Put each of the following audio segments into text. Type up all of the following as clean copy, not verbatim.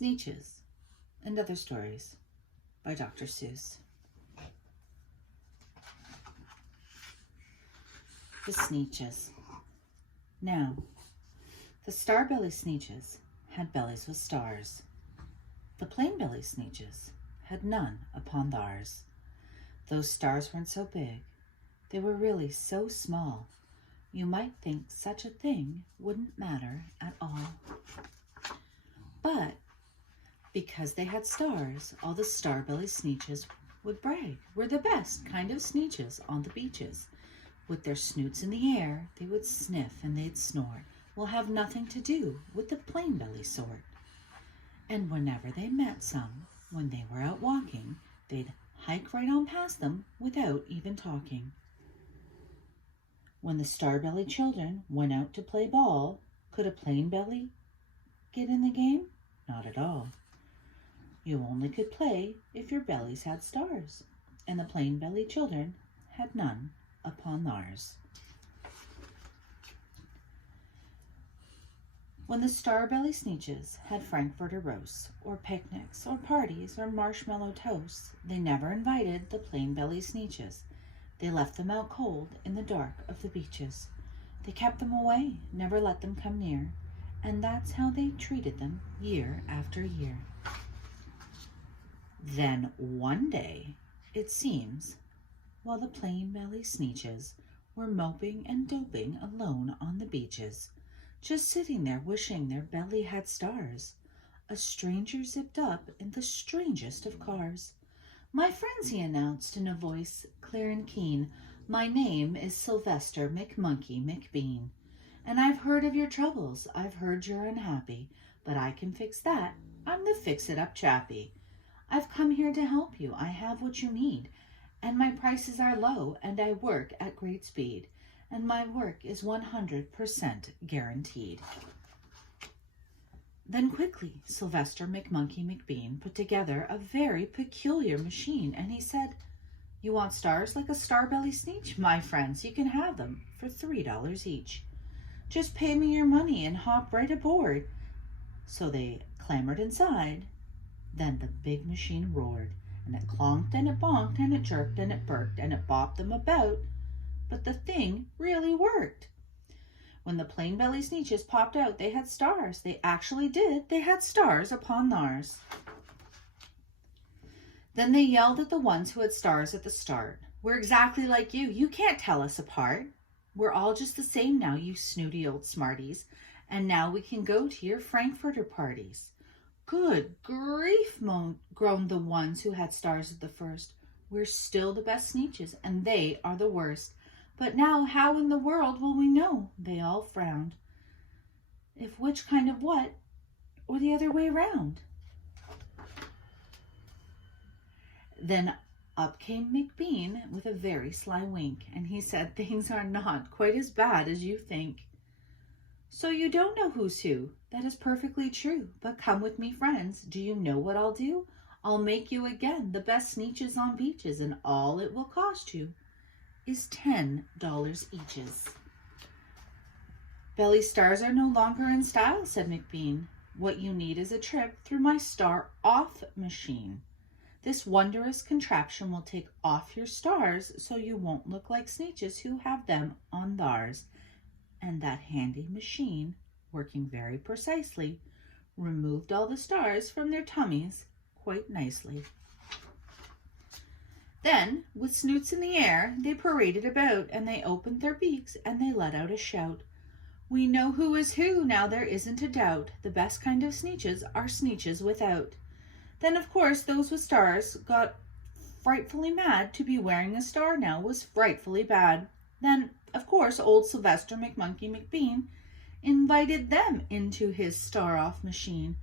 Sneetches and Other Stories by Dr. Seuss. The Sneetches. Now, the star-belly Sneetches had bellies with stars. The plain-belly Sneetches had none upon theirs. Those stars weren't so big. They were really so small. You might think such a thing wouldn't matter at all. But because they had stars, all the star-belly Sneetches would brag. We're the best kind of Sneetches on the beaches. With their snoots in the air, they would sniff and they'd snort. We'll have nothing to do with the plain-belly sort. And whenever they met some, when they were out walking, they'd hike right on past them without even talking. When the star-belly children went out to play ball, could a plain-belly get in the game? Not at all. You only could play if your bellies had stars, and the plain-belly children had none upon theirs. When the star-belly Sneetches had frankfurter roasts, or picnics, or parties, or marshmallow toasts, they never invited the plain-belly Sneetches. They left them out cold in the dark of the beaches. They kept them away, never let them come near, and that's how they treated them year after year. Then one day, it seems, while the plain-belly Sneetches were moping and doping alone on the beaches, just sitting there wishing their belly had stars, a stranger zipped up in the strangest of cars. "My friends," he announced in a voice clear and keen, "my name is Sylvester McMonkey McBean. And I've heard of your troubles, I've heard you're unhappy, but I can fix that, I'm the fix-it-up chappie. I've come here to help you, I have what you need, and my prices are low, and I work at great speed, and my work is 100% guaranteed." Then quickly Sylvester McMonkey McBean put together a very peculiar machine, and he said, "You want stars like a star-belly Sneetch? My friends, you can have them for $3 each. Just pay me your money and hop right aboard." So they clambered inside. Then the big machine roared, and it clonked and it bonked and it jerked and it burked and it bopped them about. But the thing really worked. When the plain-belly Sneetches popped out, they had stars. They actually did. They had stars upon theirs. Then they yelled at the ones who had stars at the start. "We're exactly like you. You can't tell us apart. We're all just the same now, you snooty old smarties. And now we can go to your frankfurter parties." "Good grief," groaned the ones who had stars at the first. "We're still the best Sneetches, and they are the worst. But now how in the world will we know?" They all frowned. "If which kind of what, or the other way round?" Then up came McBean with a very sly wink, and he said, "Things are not quite as bad as you think. So you don't know who's who? That is perfectly true. But come with me, friends. Do you know what I'll do? I'll make you again the best Sneetches on beaches, and all it will cost you is $10 eaches." "Belly stars are no longer in style," said McBean. "What you need is a trip through my star-off machine. This wondrous contraption will take off your stars so you won't look like Sneetches who have them on theirs." And that handy machine, working very precisely, removed all the stars from their tummies quite nicely. Then, with snoots in the air, they paraded about, and they opened their beaks, and they let out a shout. "We know who is who, now there isn't a doubt. The best kind of Sneetches are Sneetches without." Then, of course, those with stars got frightfully mad. To be wearing a star now was frightfully bad. Then, of course, old Sylvester McMonkey McBean invited them into his star-off machine.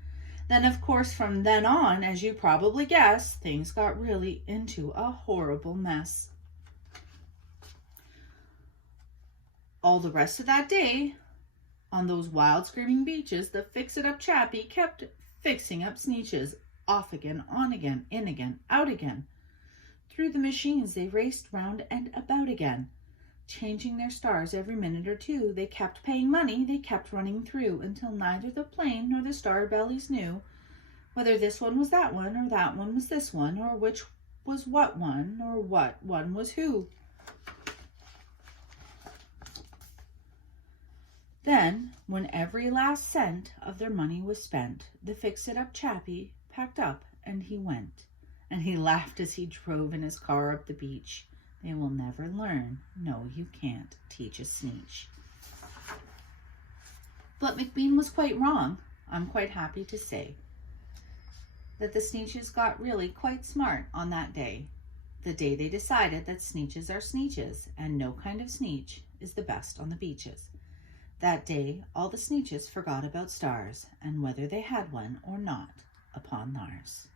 Then, of course, from then on, as you probably guess, things got really into a horrible mess. All the rest of that day, on those wild screaming beaches, the fix-it-up chappie kept fixing up Sneetches. Off again, on again, in again, out again. Through the machines they raced round and about again, changing their stars every minute or two. They kept paying money, they kept running through, until neither the plain nor the star-bellies knew whether this one was that one, or that one was this one, or which was what one, or what one was who. Then, when every last cent of their money was spent, the fix-it-up chappie packed up and he went. And he laughed as he drove in his car up the beach. They will never learn. No, you can't teach a Sneetch. But McBean was quite wrong. I'm quite happy to say that the Sneetches got really quite smart on that day. The day they decided that Sneetches are Sneetches and no kind of Sneetch is the best on the beaches. That day, all the Sneetches forgot about stars and whether they had one or not upon theirs.